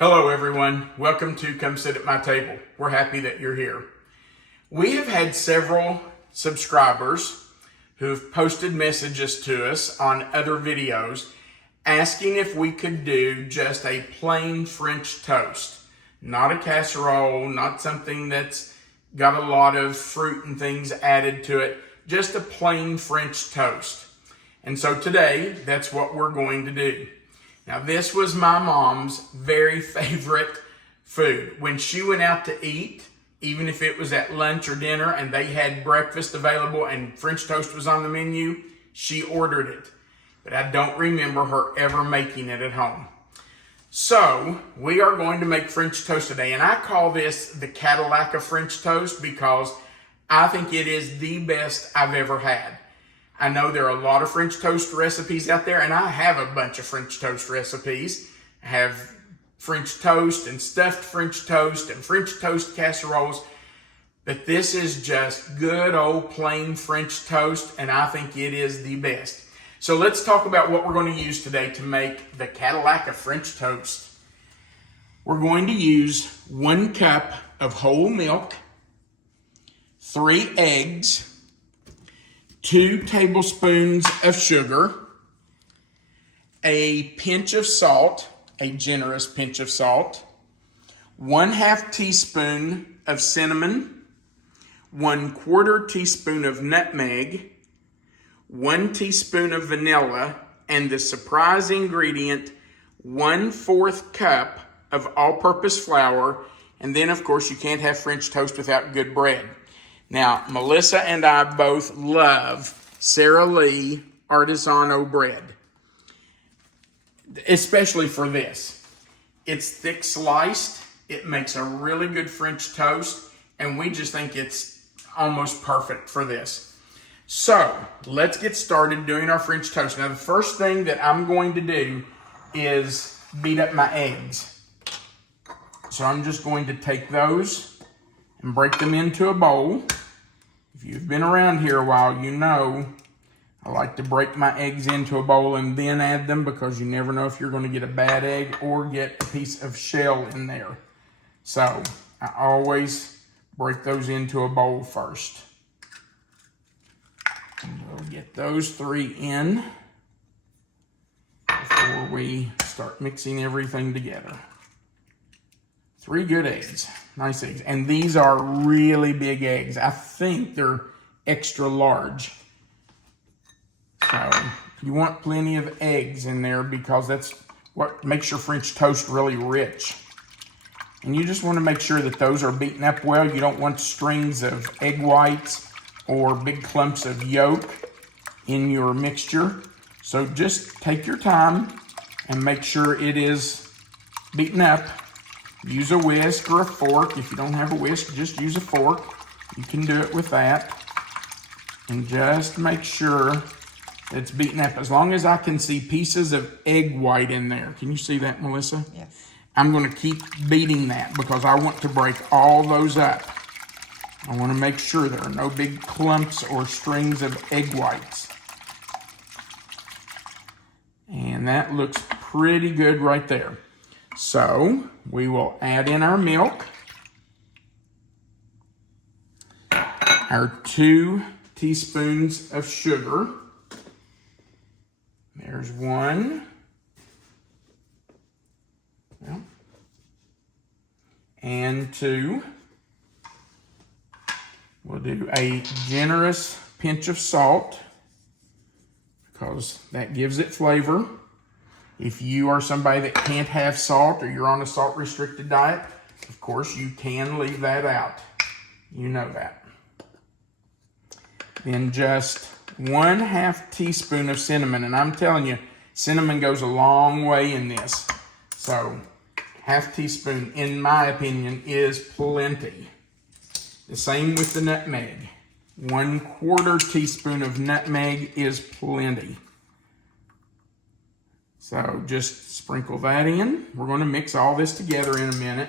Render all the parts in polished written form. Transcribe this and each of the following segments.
Hello everyone, welcome to Come Sit at My Table. We're happy that you're here. We have had several subscribers who've posted messages to us on other videos asking if we could do just a plain French toast. Not a casserole, not something that's got a lot of fruit and things added to it, just a plain French toast. And so today, that's what we're going to do. Now, this was my mom's very favorite food. When she went out to eat, even if it was at lunch or dinner and they had breakfast available and French toast was on the menu, she ordered it. But I don't remember her ever making it at home. So, we are going to make French toast today. And I call this the Cadillac of French toast because I think it is the best I've ever had. I know there are a lot of French toast recipes out there, and I have a bunch of French toast recipes. I have French toast and stuffed French toast and French toast casseroles. But this is just good old plain French toast, and I think it is the best. So let's talk about what we're going to use today to make the Cadillac of French toast. We're going to use 1 cup of whole milk, 3 eggs, 2 tablespoons of sugar, a pinch of salt, a generous pinch of salt, 1/2 teaspoon of cinnamon, 1/4 teaspoon of nutmeg, 1 teaspoon of vanilla, and the surprise ingredient, 1/4 cup of all-purpose flour. And then, of course, you can't have French toast without good bread. Now, Melissa and I both love Sara Lee Artesano Bread, especially for this. It's thick sliced, it makes a really good French toast, and we just think it's almost perfect for this. So, let's get started doing our French toast. Now, the first thing that I'm going to do is beat up my eggs. So I'm just going to take those and break them into a bowl. If you've been around here a while, you know I like to break my eggs into a bowl and then add them because you never know if you're going to get a bad egg or get a piece of shell in there. So I always break those into a bowl first. And we'll get those 3 in before we start mixing everything together. 3 good eggs, nice eggs. And these are really big eggs. I think they're extra large. So you want plenty of eggs in there because that's what makes your French toast really rich. And you just want to make sure that those are beaten up well. You don't want strings of egg whites or big clumps of yolk in your mixture. So just take your time and make sure it is beaten up. Use a whisk or a fork. If you don't have a whisk, just use a fork. You can do it with that. And just make sure it's beaten up. As long as I can see pieces of egg white in there. Can you see that, Melissa? Yes. I'm going to keep beating that because I want to break all those up. I want to make sure there are no big clumps or strings of egg whites. And that looks pretty good right there. So we will add in our milk, our 2 teaspoons of sugar. There's 1. Well, and 2. We'll do a generous pinch of salt because that gives it flavor. If you are somebody that can't have salt or you're on a salt-restricted diet, of course, you can leave that out. You know that. Then just 1/2 teaspoon of cinnamon. And I'm telling you, cinnamon goes a long way in this. So, 1/2 teaspoon, in my opinion, is plenty. The same with the nutmeg. 1/4 teaspoon of nutmeg is plenty. So just sprinkle that in. We're going to mix all this together in a minute,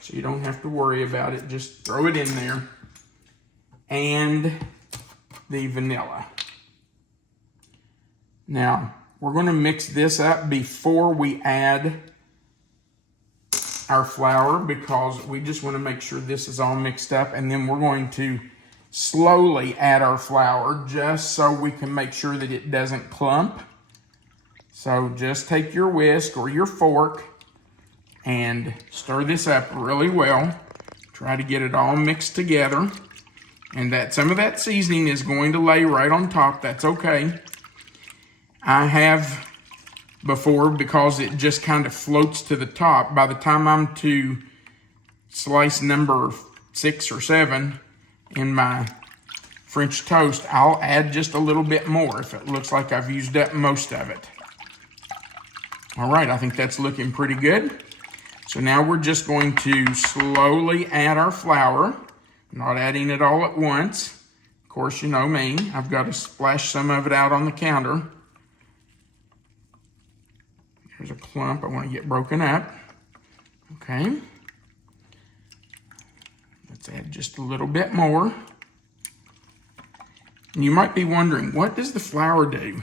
so you don't have to worry about it. Just throw it in there. And the vanilla. Now, we're going to mix this up before we add our flour because we just want to make sure this is all mixed up, and then we're going to slowly add our flour just so we can make sure that it doesn't clump. So just take your whisk or your fork and stir this up really well. Try to get it all mixed together. And that some of that seasoning is going to lay right on top. That's okay. I have before, because it just kind of floats to the top. By the time I'm to slice number 6 or 7 in my French toast, I'll add just a little bit more if it looks like I've used up most of it. All right, I think that's looking pretty good. So now we're just going to slowly add our flour, not adding it all at once. Of course, you know me, I've got to splash some of it out on the counter. There's a clump I want to get broken up. Okay. Let's add just a little bit more. And you might be wondering, what does the flour do?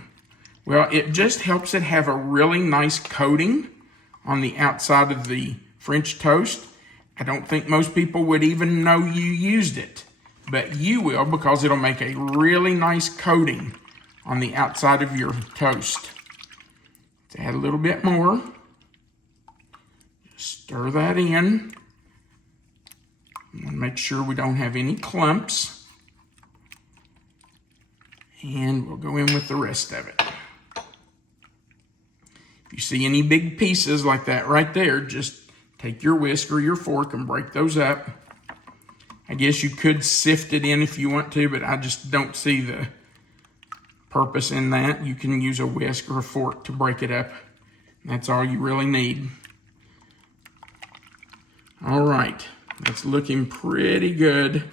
Well, it just helps it have a really nice coating on the outside of the French toast. I don't think most people would even know you used it, but you will, because it'll make a really nice coating on the outside of your toast. Let's add a little bit more. Just stir that in. And make sure we don't have any clumps. And we'll go in with the rest of it. If you see any big pieces like that right there, just take your whisk or your fork and break those up. I guess you could sift it in if you want to, but I just don't see the purpose in that. You can use a whisk or a fork to break it up. That's all you really need. All right, that's looking pretty good.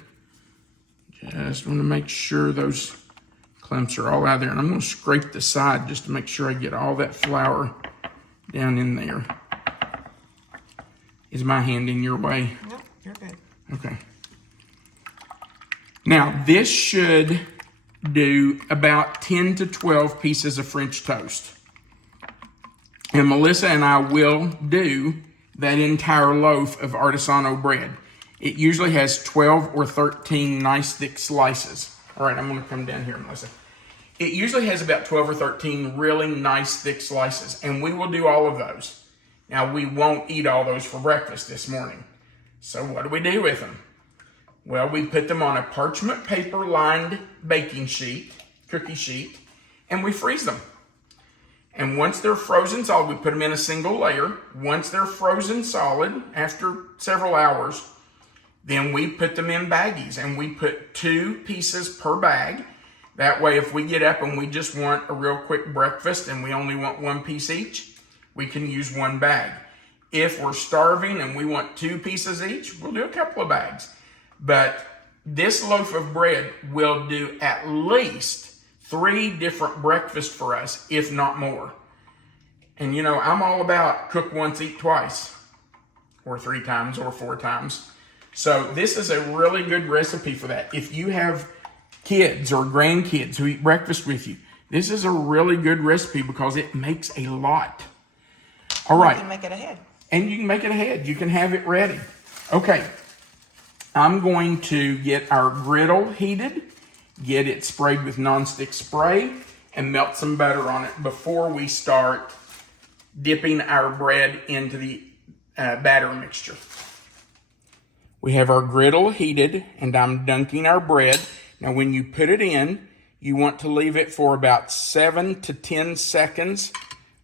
Just want to make sure those clumps are all out there. And I'm going to scrape the side just to make sure I get all that flour down in there. Is my hand in your way? No, you're good. Okay. Now, this should do about 10 to 12 pieces of French toast. And Melissa and I will do that entire loaf of Artesano bread. It usually has 12 or 13 nice thick slices. All right, I'm going to come down here, Melissa. It usually has about 12 or 13 really nice thick slices, and we will do all of those. Now, we won't eat all those for breakfast this morning. So what do we do with them? Well, we put them on a parchment paper lined baking sheet, cookie sheet, and we freeze them. And once they're frozen solid, we put them in a single layer. Once they're frozen solid, after several hours, then we put them in baggies, and we put 2 pieces per bag. That way, if we get up and we just want a real quick breakfast and we only want 1 piece each, we can use 1 bag. If we're starving and we want 2 pieces each, we'll do a couple of bags. But this loaf of bread will do at least 3 different breakfasts for us, if not more. And you know, I'm all about cook once, eat twice, or 3 times, or 4 times. So this is a really good recipe for that. If you have kids or grandkids who eat breakfast with you, this is a really good recipe because it makes a lot. All right. You can make it ahead. And you can make it ahead. You can have it ready. Okay. I'm going to get our griddle heated, get it sprayed with nonstick spray, and melt some butter on it before we start dipping our bread into the batter mixture. We have our griddle heated, and I'm dunking our bread. Now, when you put it in, you want to leave it for about 7 to 10 seconds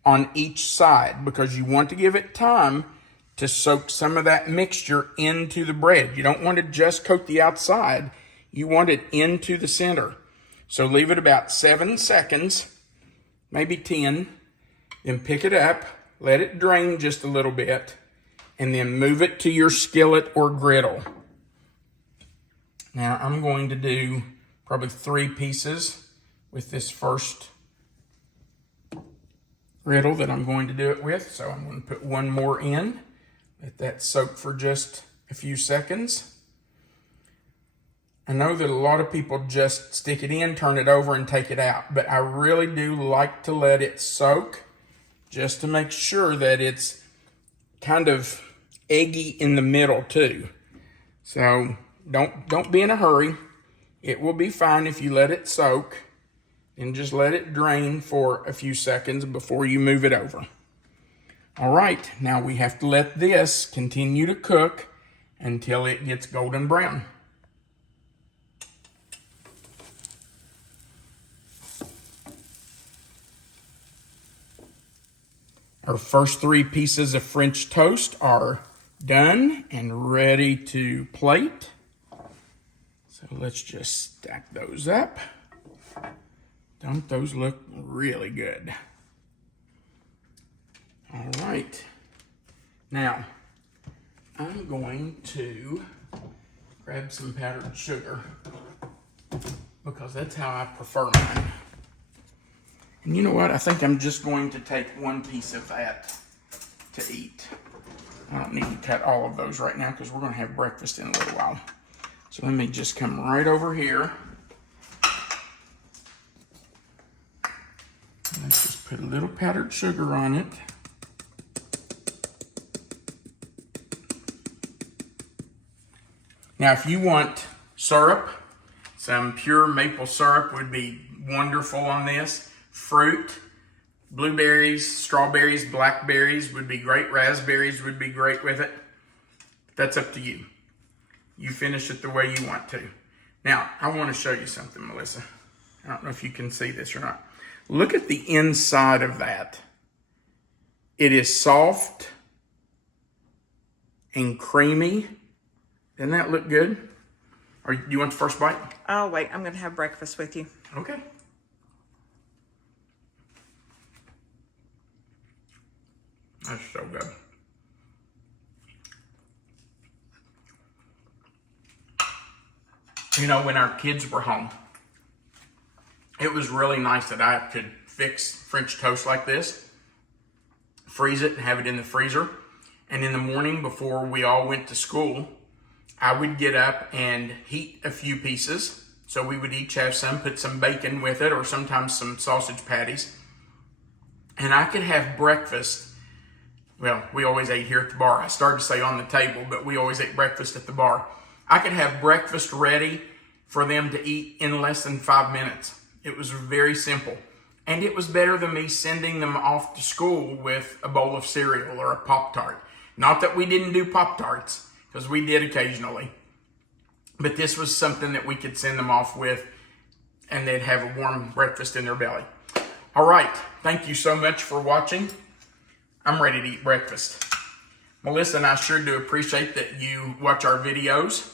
on each side because you want to give it time to soak some of that mixture into the bread. You don't want to just coat the outside. You want it into the center. So leave it about 7 seconds, maybe 10. Then pick it up, let it drain just a little bit, and then move it to your skillet or griddle. Now I'm going to do probably 3 pieces with this first griddle that I'm going to do it with. So I'm going to put 1 more in. Let that soak for just a few seconds. I know that a lot of people just stick it in, turn it over, and take it out. But I really do like to let it soak just to make sure that it's kind of eggy in the middle too. So don't be in a hurry. It will be fine if you let it soak and just let it drain for a few seconds before you move it over. All right, now we have to let this continue to cook until it gets golden brown. Our first 3 pieces of French toast are done and ready to plate. So let's just stack those up. Don't those look really good? All right. Now, I'm going to grab some powdered sugar because that's how I prefer mine. And you know what? I think I'm just going to take 1 piece of that to eat. I don't need to cut all of those right now because we're going to have breakfast in a little while. So let me just come right over here. Let's just put a little powdered sugar on it. Now, if you want syrup, some pure maple syrup would be wonderful on this. Fruit, blueberries, strawberries, blackberries would be great. Raspberries would be great with it. That's up to you. You finish it the way you want to. Now, I want to show you something, Melissa. I don't know if you can see this or not. Look at the inside of that. It is soft and creamy. Doesn't that look good? Or do you want the first bite? Oh, wait. I'm going to have breakfast with you. Okay. That's so good. You know, when our kids were home, it was really nice that I could fix French toast like this, freeze it and have it in the freezer. And in the morning before we all went to school, I would get up and heat a few pieces. So we would each have some, put some bacon with it or sometimes some sausage patties. And I could have breakfast. Well, we always ate here at the bar. I started to say on the table, but we always ate breakfast at the bar. I could have breakfast ready for them to eat in less than 5 minutes. It was very simple. And it was better than me sending them off to school with a bowl of cereal or a Pop-Tart. Not that we didn't do Pop-Tarts, because we did occasionally. But this was something that we could send them off with, and they'd have a warm breakfast in their belly. All right, thank you so much for watching. I'm ready to eat breakfast. Melissa and I sure do appreciate that you watch our videos.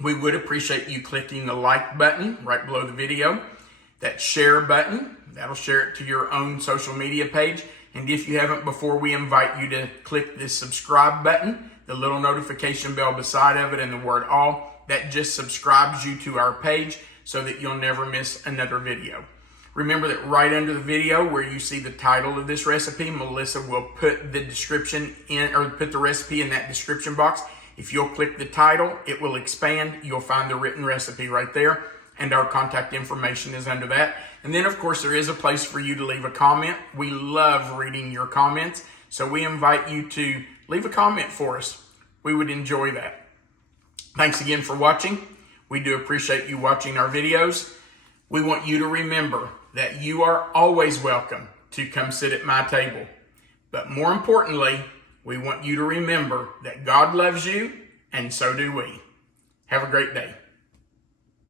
We would appreciate you clicking the like button right below the video, that share button, that'll share it to your own social media page. And if you haven't before, we invite you to click this subscribe button, the little notification bell beside of it and the word all. That just subscribes you to our page so that you'll never miss another video. Remember that right under the video where you see the title of this recipe, Melissa will put the description in, or put the recipe in that description box. If you'll click the title, it will expand. You'll find the written recipe right there, and our contact information is under that. And then, of course, there is a place for you to leave a comment. We love reading your comments, so we invite you to leave a comment for us. We would enjoy that. Thanks again for watching. We do appreciate you watching our videos. We want you to remember that you are always welcome to come sit at my table. But more importantly, we want you to remember that God loves you, and so do we. Have a great day.